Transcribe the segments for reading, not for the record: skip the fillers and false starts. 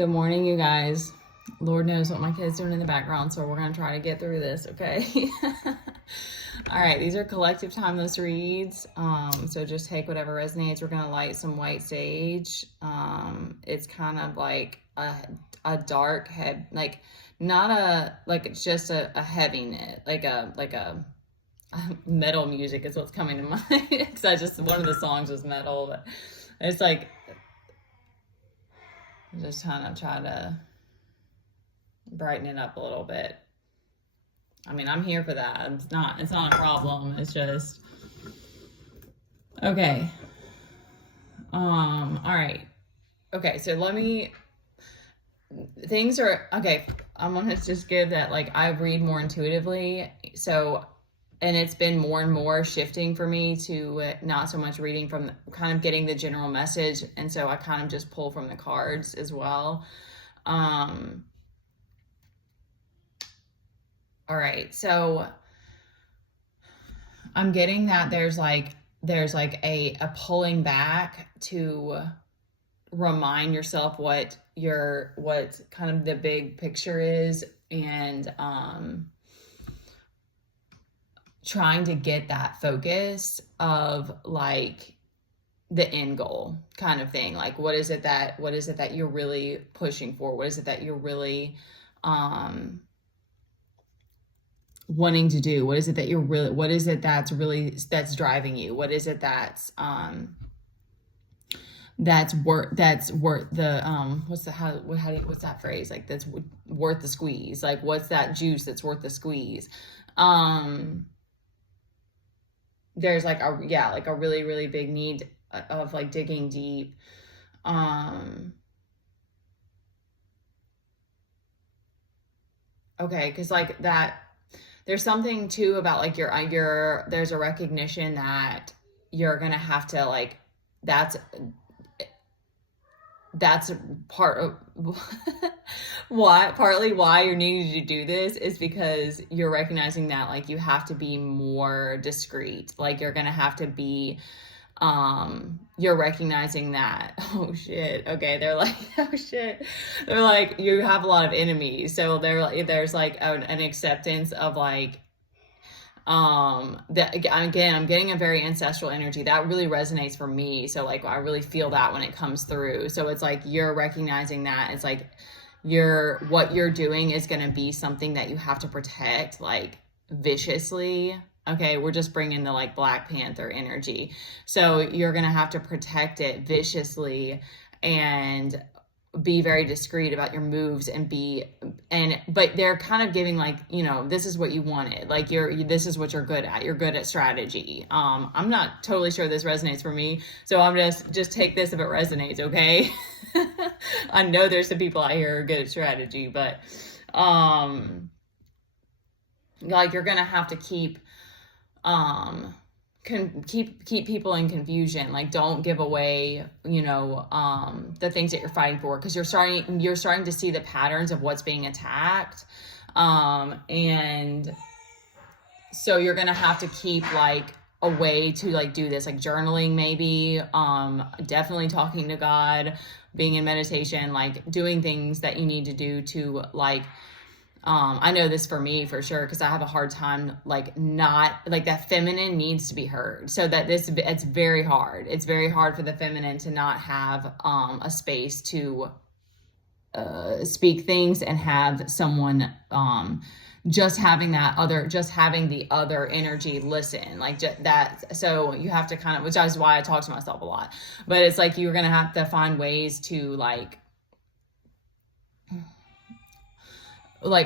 Good morning, you guys. Lord knows what my kid's doing in the background, so we're going to try to get through this, okay? All right, these are collective timeless reads. So just take whatever resonates. We're going to light some white sage. It's kind of like a dark head, like not a, like it's just a heaviness, like a metal music is what's coming to mind. Because one of the songs was metal, but it's like, just kind of try to brighten it up a little bit. I mean, I'm here for that. It's not a problem. It's just, okay. All right. Okay. So things are, okay. I'm going to just give that, like, I read more intuitively. So, and it's been more and more shifting for me to not so much reading from kind of getting the general message. And so I kind of just pull from the cards as well. All right. So I'm getting that there's like a pulling back to remind yourself what kind of the big picture is, and trying to get that focus of like the end goal kind of thing. Like, what is it that you're really pushing for? What is it that you're really wanting to do? What is it that's driving you? What is it that's worth the what's that phrase? Like, that's worth the squeeze. Like, what's that juice that's worth the squeeze? There's like a really, really big need of like digging deep. Okay, because like that, there's something too about like there's a recognition that you're gonna have to, like, that's part of partly why you're needing to do this is because you're recognizing that, like, you have to be more discreet. Like, you're gonna have to be, you're recognizing that, oh shit, okay, they're like, oh shit, they're like, you have a lot of enemies. So there's like an acceptance of like, that again, I'm getting a very ancestral energy that really resonates for me. So like, I really feel that when it comes through. So it's like, you're recognizing that it's like what you're doing is going to be something that you have to protect, like, viciously. Okay, we're just bringing the like Black Panther energy. So you're going to have to protect it viciously and be very discreet about your moves but they're kind of giving, like, this is what you wanted. Like, this is what you're good at. You're good at strategy. I'm not totally sure this resonates for me. So I'm just take this if it resonates. Okay. I know there's some people out here who are good at strategy, but, like, you're going to have to keep people in confusion. Like, don't give away, the things that you're fighting for, because you're starting to see the patterns of what's being attacked. And so you're going to have to keep, like, a way to, like, do this, like journaling, maybe, definitely talking to God, being in meditation, like doing things that you need to do to, like, I know this for me for sure, because I have a hard time, like, not like that feminine needs to be heard. So that it's very hard. It's very hard for the feminine to not have a space to speak things and have someone just having the other energy listen, like, that. So you have to kind of, which is why I talk to myself a lot, but it's like, you're gonna have to find ways to, like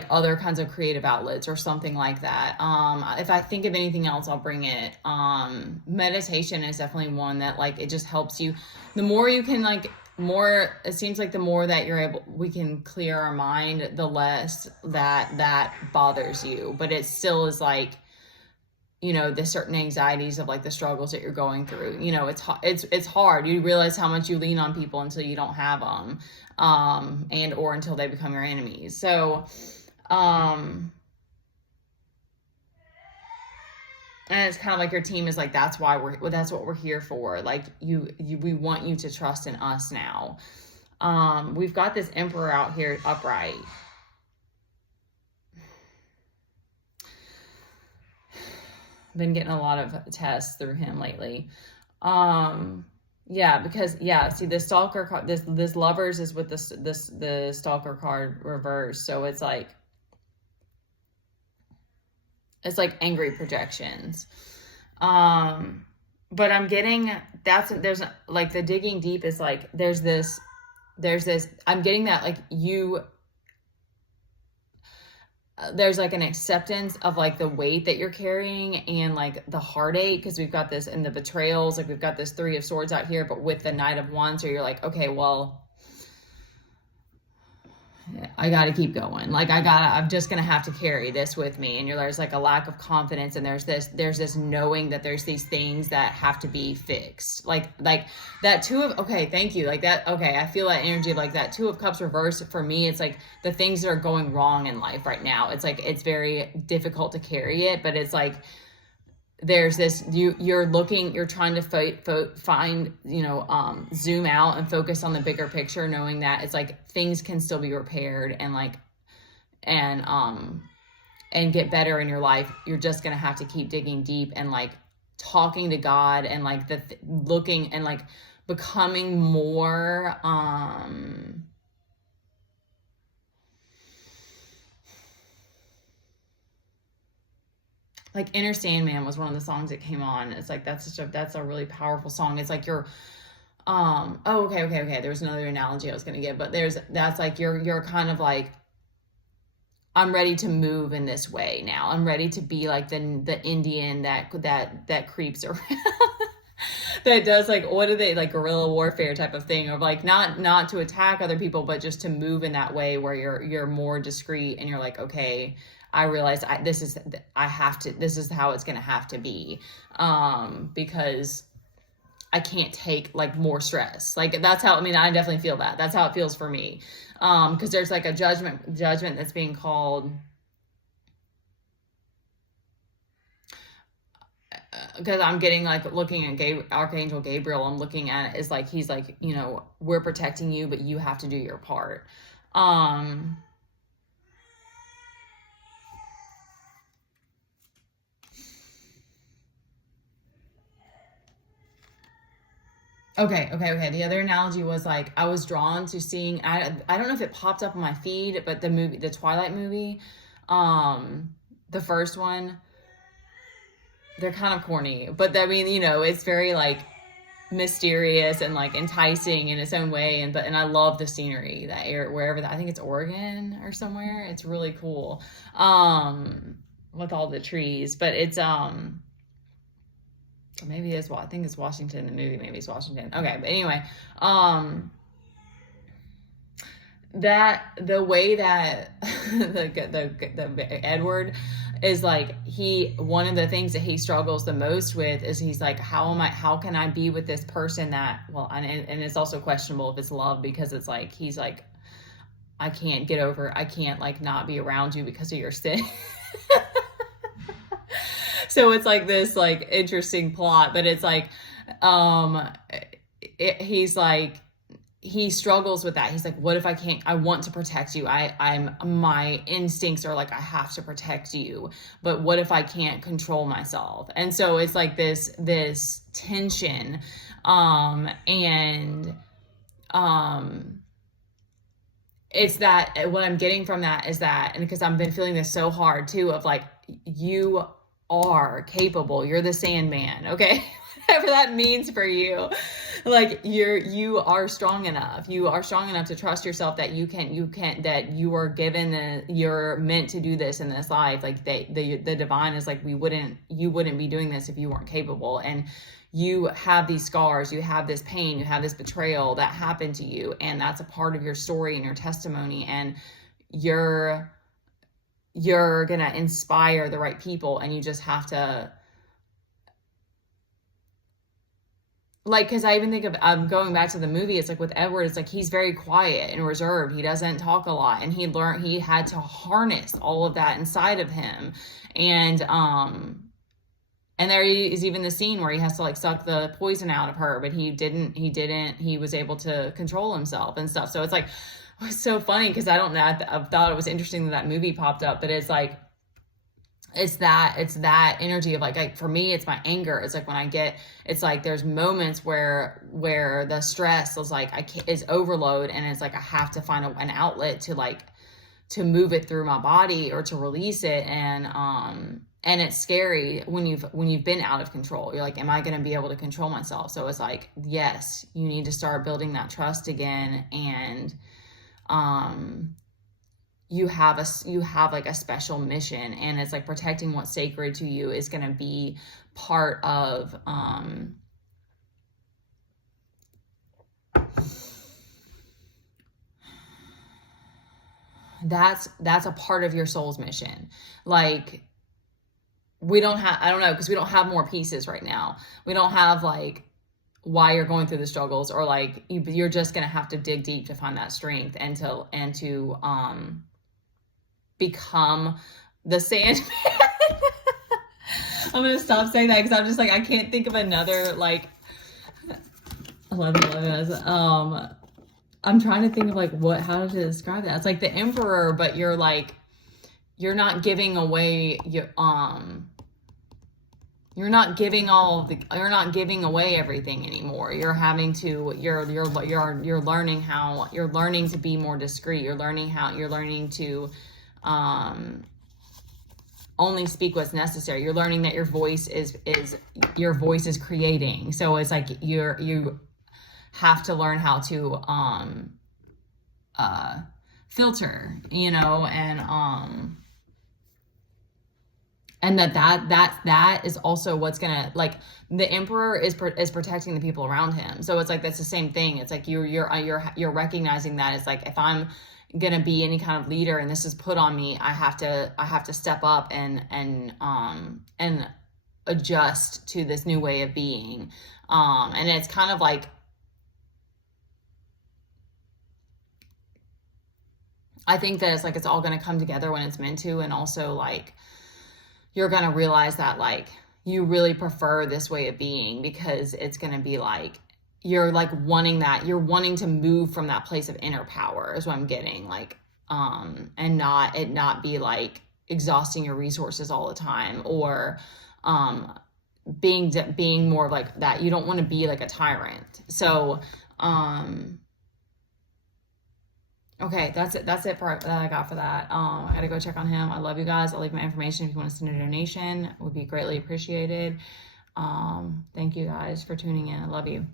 other kinds of creative outlets or something like that. If I think of anything else, I'll bring it. Meditation is definitely one that, like, it just helps you. The more you can, like, it seems like the more that we can clear our mind, the less that bothers you. But it still is like, the certain anxieties of, like, the struggles that you're going through. It's hard. You realize how much you lean on people until you don't have them, or until they become your enemies. So, and it's kind of like your team is like, that's what we're here for. Like, we want you to trust in us now. We've got this Emperor out here upright. Been getting a lot of tests through him lately. Yeah, because see the Stalker card, this Lovers is with the Stalker card reversed, so it's like angry projections. But I'm getting there's like the digging deep is like there's this I'm getting that like there's like an acceptance of like the weight that you're carrying and like the heartache, because we've got this and the betrayals, like we've got this Three of Swords out here, but with the Knight of Wands, so you're like, okay, well, I got to keep going. Like I'm just going to have to carry this with me. And there's like a lack of confidence. And there's this knowing that there's these things that have to be fixed. Like that okay, thank you. Like that. Okay. I feel that energy of like that Two of Cups reversed for me. It's like the things that are going wrong in life right now. It's like, it's very difficult to carry it, but it's like, there's this, you're trying to find, zoom out and focus on the bigger picture, knowing that it's like things can still be repaired and like, and get better in your life. You're just going to have to keep digging deep and like talking to God and like looking and like becoming more, like Inner Sandman was one of the songs that came on. It's like, that's a really powerful song. It's like you're, okay. There was another analogy I was going to give, but that's like, you're kind of like, I'm ready to move in this way now. I'm ready to be like the Indian that creeps around. That does like, what are they, like guerrilla warfare type of thing, of like not to attack other people, but just to move in that way where you're more discreet and you're like, okay, I realize this is how it's going to have to be, because I can't take like more stress. Like that's how, I definitely feel that. That's how it feels for me. Cause there's like a judgment that's being called, because I'm getting like looking at Archangel Gabriel. I'm looking at it as like, he's like, we're protecting you, but you have to do your part. Okay. The other analogy was like, I was drawn to seeing, I don't know if it popped up on my feed, but the Twilight movie, the first one, they're kind of corny, but it's very like mysterious and like enticing in its own way. And I love the scenery, that wherever I think it's Oregon or somewhere. It's really cool. With all the trees, but it's, maybe it's, I think it's Washington, the movie, maybe it's Washington. Okay. But anyway, that the way that the Edward is like, one of the things that he struggles the most with is he's like, how can I be with this person that, well, and it's also questionable if it's love, because it's like, he's like, I can't like not be around you because of your sin. So it's like this like interesting plot, but it's like, he's like, he struggles with that. He's like, what if I want to protect you. My instincts are like, I have to protect you, but what if I can't control myself? And so it's like this tension. It's that what I'm getting from that is that, and because I've been feeling this so hard too, of like, you are capable. You're the Sandman. Okay. Whatever that means for you. Like you are strong enough. You are strong enough to trust yourself that that you are given you're meant to do this in this life. Like the divine is like, you wouldn't be doing this if you weren't capable. And you have these scars, you have this pain, you have this betrayal that happened to you. And that's a part of your story and your testimony. And you're going to inspire the right people. And you just have to, like, because I even think of, going back to the movie, it's like with Edward, it's like, he's very quiet and reserved. He doesn't talk a lot. And he had to harness all of that inside of him. And, And there is even the scene where he has to like suck the poison out of her, but he was able to control himself and stuff. So it's like, it's so funny because I don't know, I thought it was interesting that that movie popped up, but it's like, it's that energy of like for me, it's my anger. It's like when I get, it's like there's moments where the stress is like, is overload, and it's like I have to find an outlet to like, to move it through my body or to release it. And it's scary when you've been out of control. You're like, am I going to be able to control myself? So it's like, yes, you need to start building that trust again. And, you have like a special mission, and it's like protecting what's sacred to you is going to be part of, that's a part of your soul's mission. Like, we don't have, I don't know, because we don't have more pieces right now. We don't have like why you're going through the struggles, or like you're just going to have to dig deep to find that strength and to become the Sandman. I'm going to stop saying that because I'm just like, I can't think of another like 11. I'm trying to think of like how to describe that. It's like the emperor, but you're like, you're not giving away your, you're not giving away everything anymore. You're having to, you're learning to be more discreet. You're learning to, only speak what's necessary. You're learning that your voice is creating. So it's like you have to learn how to filter, and that is also what's gonna, like, the emperor is protecting the people around him. So it's like that's the same thing. It's like you're recognizing that it's like, if I'm gonna be any kind of leader and this is put on me, I have to step up and adjust to this new way of being. And it's kind of like, I think that it's like it's all going to come together when it's meant to, and also like you're going to realize that like you really prefer this way of being, because it's going to be like you're like wanting to move from that place of inner power is what I'm getting, like and not be like exhausting your resources all the time, or being more like that. You don't want to be like a tyrant. So okay, that's it for that I got for that. I gotta go check on him. I love you guys. I'll leave my information if you want to send a donation. It would be greatly appreciated. Thank you guys for tuning in. I love you.